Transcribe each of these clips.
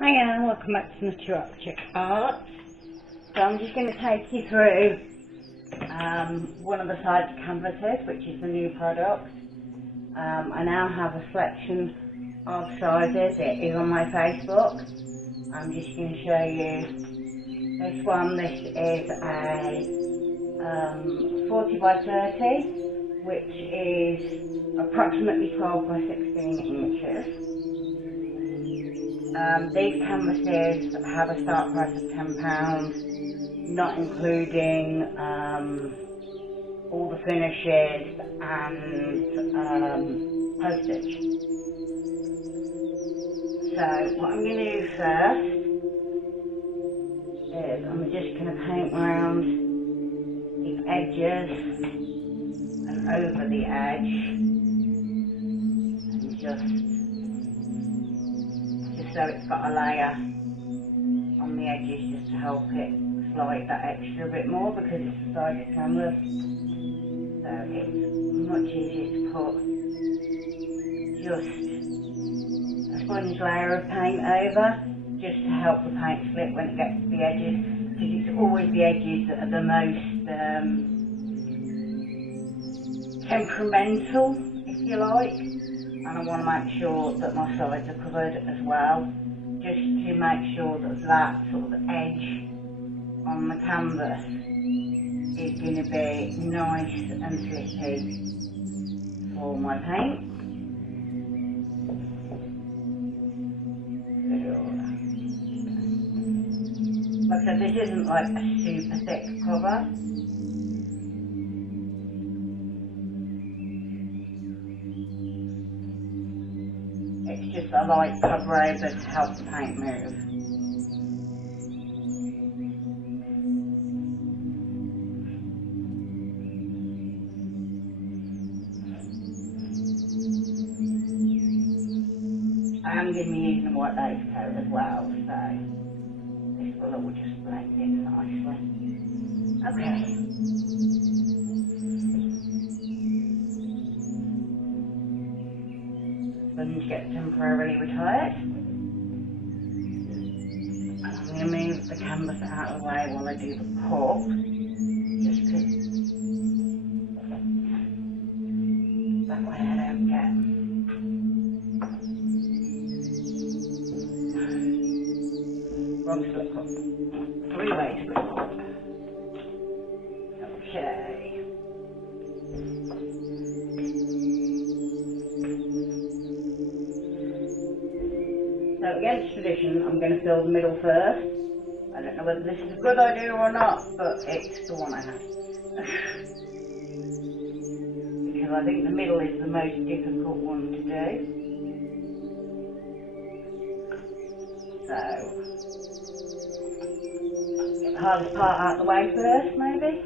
Hiya, welcome back to Naturoptic Art. So I'm just going to take you through one of the side canvases, which is the new product. I now have a selection of sizes. It is on my Facebook. I'm just going to show you this one. This is a 40 by 30, which is approximately 12 by 16 inches. These canvases have a start price of £10, not including all the finishes and postage. So what I'm going to do first is I'm just going to paint around the edges and over the edge, and just so it's got a layer on the edges, just to help it slide that extra a bit more, because it's a sided canvas, so it's much easier to put just a sponge layer of paint over, just to help the paint slip when it gets to the edges, because it's always the edges that are the most temperamental, if you like. And I want to make sure that my sides are covered as well, just to make sure that that sort of edge on the canvas is going to be nice and slippy for my paint. Like I said, this isn't like a super thick cover. It's just a light cover over to help the paint move. I am going to be using a white lace coat as well, so this will all just blend in nicely. Okay. Sponge gets temporarily retired. And I'm going to move the canvas out of the way while I do the pull, just because that way I don't get wrong slip up. 3-way slip up. Okay. So against tradition, I'm going to fill the middle first. I don't know whether this is a good idea or not, but it's the one I have. Because I think the middle is the most difficult one to do. So, get the hardest part out of the way first, maybe.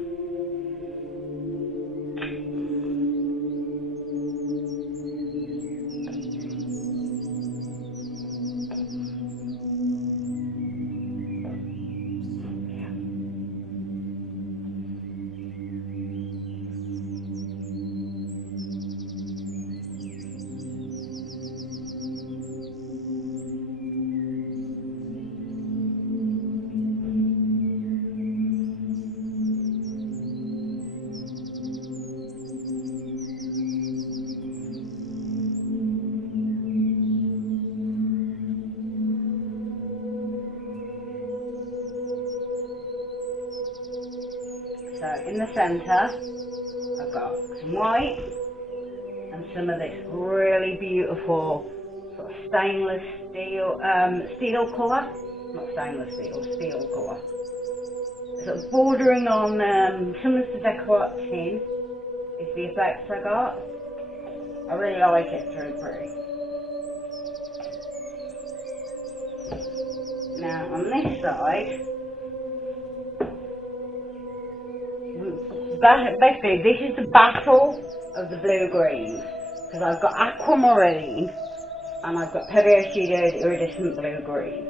So in the centre, I've got some white and some of this really beautiful sort of stainless steel, steel colour, not stainless steel, steel colour. Sort of bordering on similar to Decor tin is the effect I got. I really like it, it's really pretty. Now on this side, basically this is the battle of the blue-greens, because I've got aquamarine and I've got Perio Studios iridescent blue-green.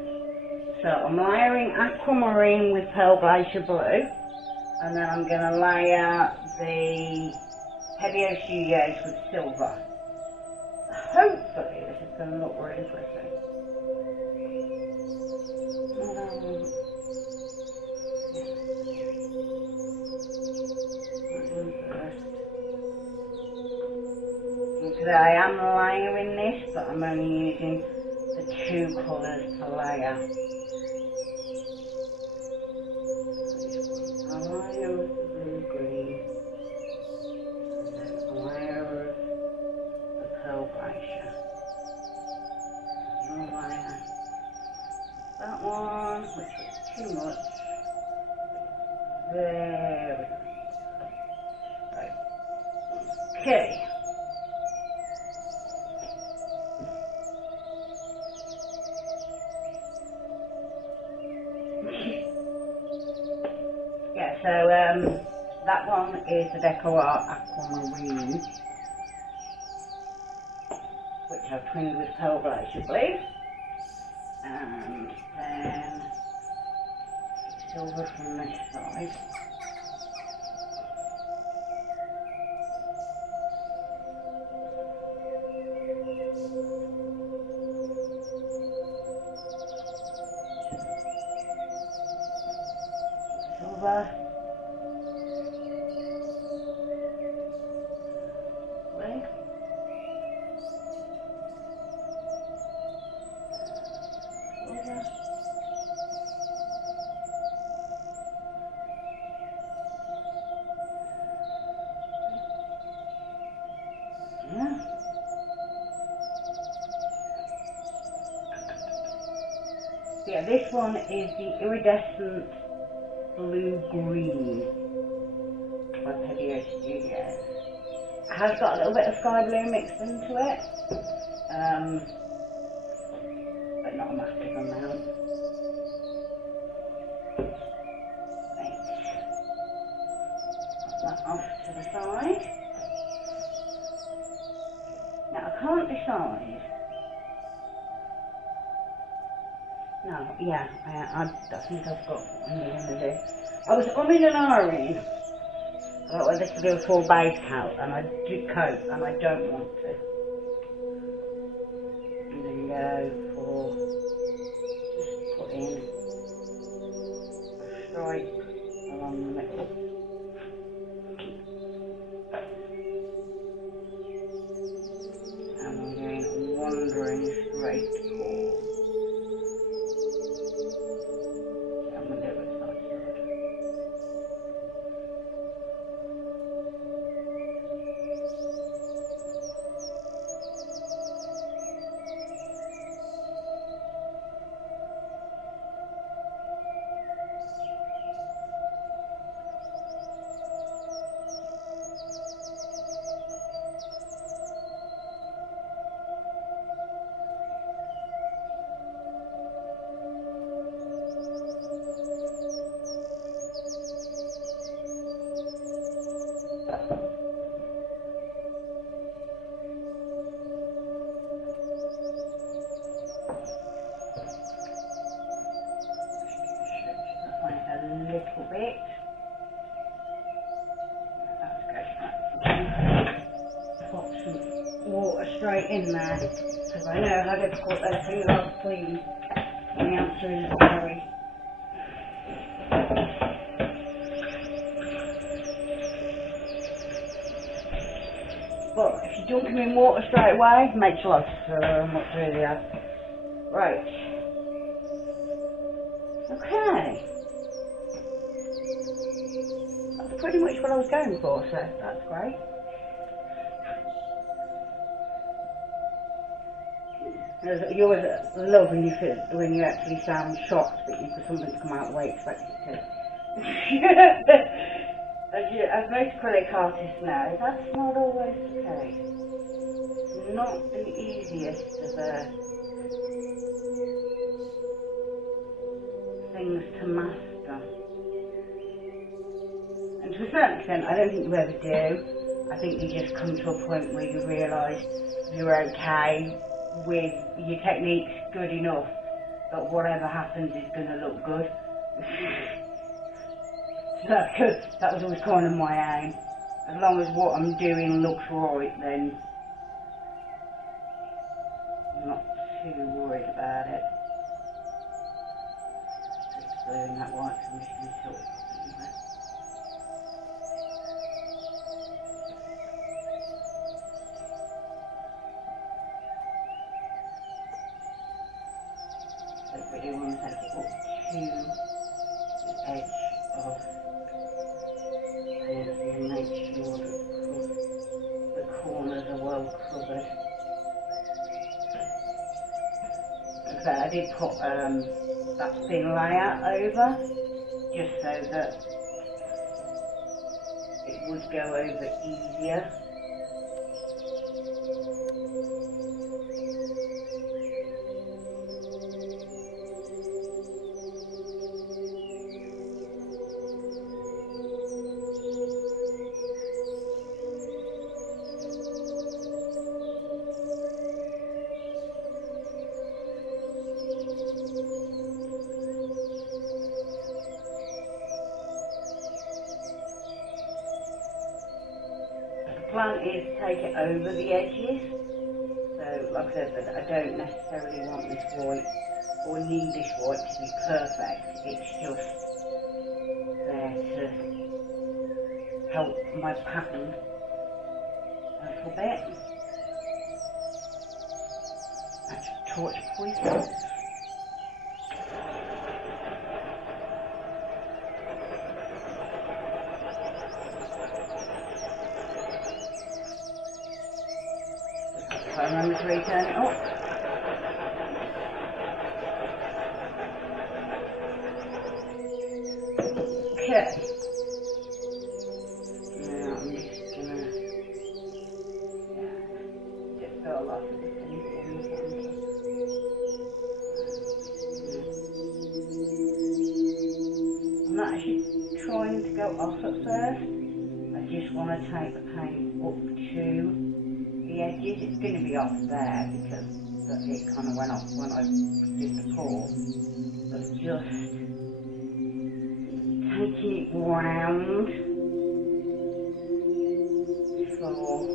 So I'm layering aquamarine with pearl glacier blue, and then I'm going to layer the Perio Studios with silver. Hopefully this is going to look really pretty. say, I am layering this, but I'm only using the 2 colours per layer. A layer of the blue-green, and then a layer of the pearl glacier. Another layer. That one, which was too much. There we go. Right. Okay. Yeah, so that one is the Deco Art Aquamarine, which I've twinned with Pearl Glacier Blue, and then silver from this side. Silver. Blue. Silver. Yeah. Yeah, this one is the Iridescent Blue-Green by Pedio Studios. It has got a little bit of sky blue mixed into it, but not a massive amount. Right. Put that off to the side. Now I can't decide. No, yeah, I think I've got what I'm going to do. I was umming and ahhing about whether to do a full base coat, and I don't want to. I'm going to go for just putting a stripe along the middle. And I'm doing a wandering straight core. I'm going to do it side to side. A little bit. That's good. Pop some water straight in there, because I know how difficult those things are to clean. And the answer is very. But if you dunk them in water straight away, it makes your life so much easier. Right. Okay. That's pretty much what I was going for, so that's great. You always love when you actually sound shocked that you've got something to come out the way you expect it to. As most acrylic artists know, that's not always the case. It's not the easiest of things to master. And to a certain extent, I don't think you ever do. I think you just come to a point where you realise you're okay with your technique's good enough, but whatever happens is going to look good. That was always kind of my aim. As long as what I'm doing looks right, then I'm not too worried about it. Just blowing that white, so I'm just going to tilt it up anyway. I really want to take it up to the edge of the painting and make sure that the corners are well covered. So I did put that thin layer over just so that it would go over easier. The plan is to take it over the edges, so like I said, I don't necessarily want this white or need this white to be perfect, it's just there to help my pattern a little bit. That's torch poison. Remember to return it up. Okay. Now I'm just gonna just go a lot of the things in the centre. I'm not actually trying to go off at first. I just want to take the paint up to the edges. It's going to be off there because it kind of went off when I did the pour, but just taking it round before that's gone off.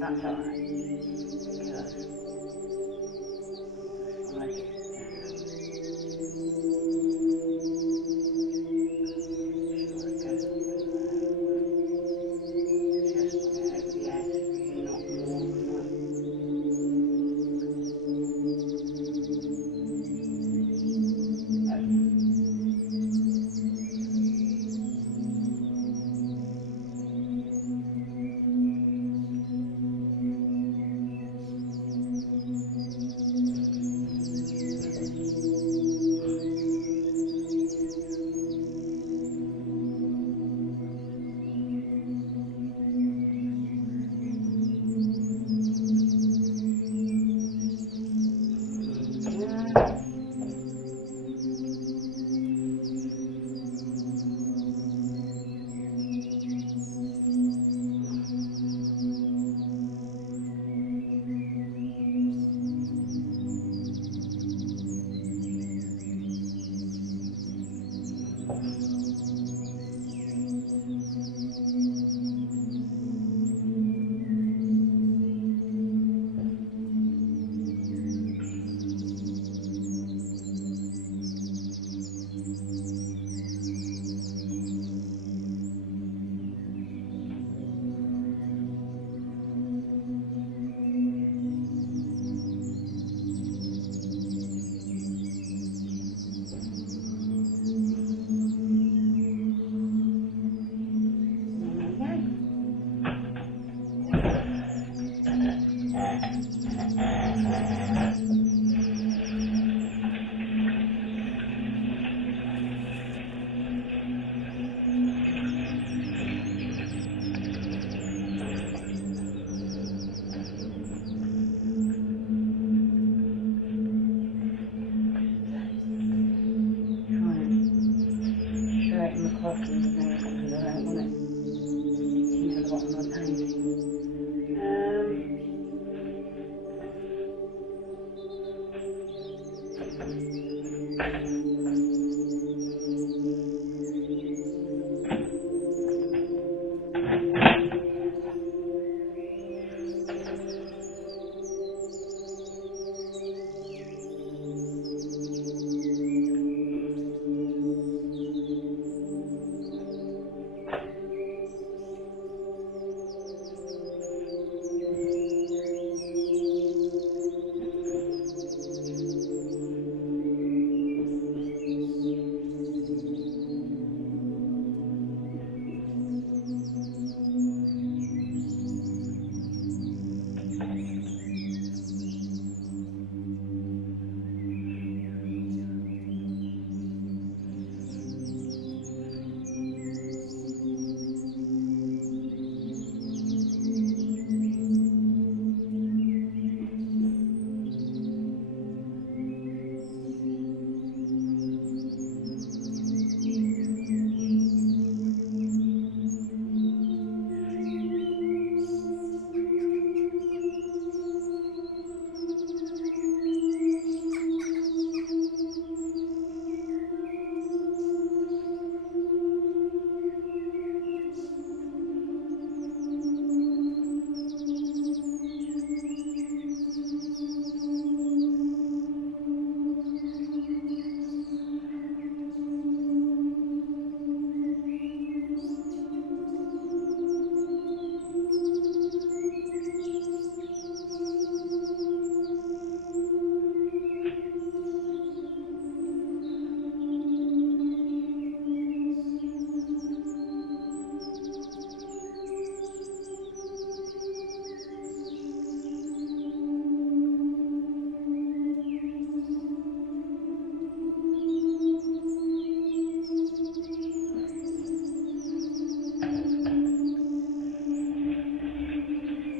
That's alright because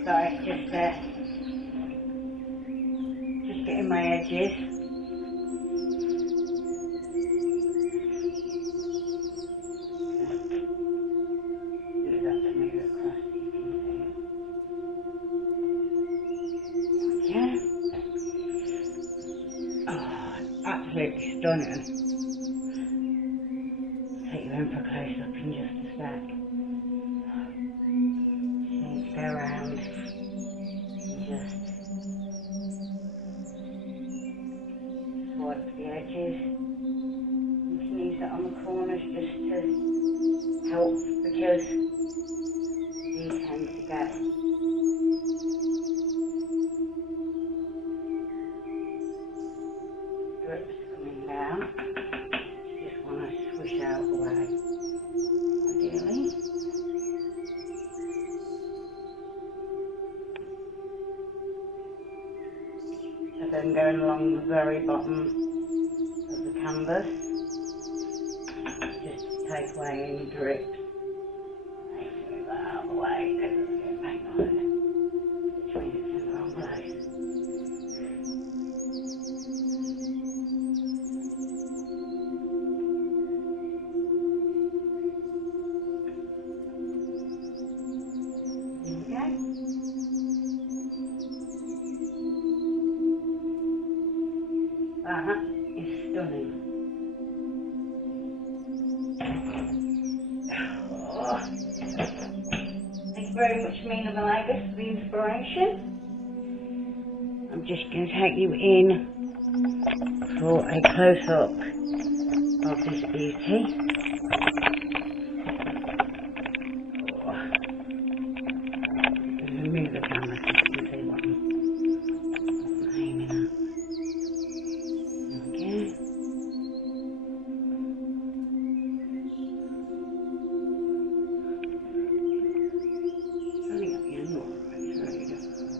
Sorry, just getting my edges. Do that to move it across so you can see it. Yeah. Oh, absolutely stunning. Take you in for a close up in just a sec. Just need to go around and just swipe the edges. You can use that on the corners just to help, because these tend to get drips coming down. You just want to swish out the way, ideally. So then going along the very bottom of the canvas, just to take away any drips. Move that out of the way because it's getting paint on it, which means it's in the wrong place. There we go. That is stunning. Oh. Thank you very much, Mina Malagas, for the inspiration. I'm just going to take you in for a close-up of this beauty. Oh. Remove the camera so you can see what I'm aiming at. Okay. Running up the end more, it's really difficult.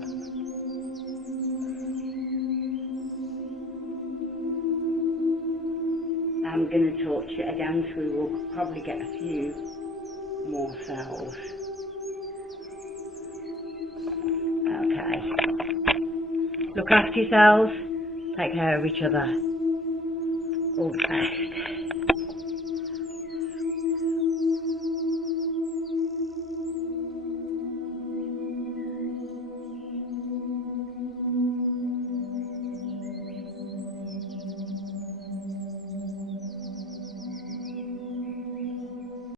I'm going to torch it again, so we will probably get a few more cells. Okay. Look after yourselves. Take care of each other. All the best.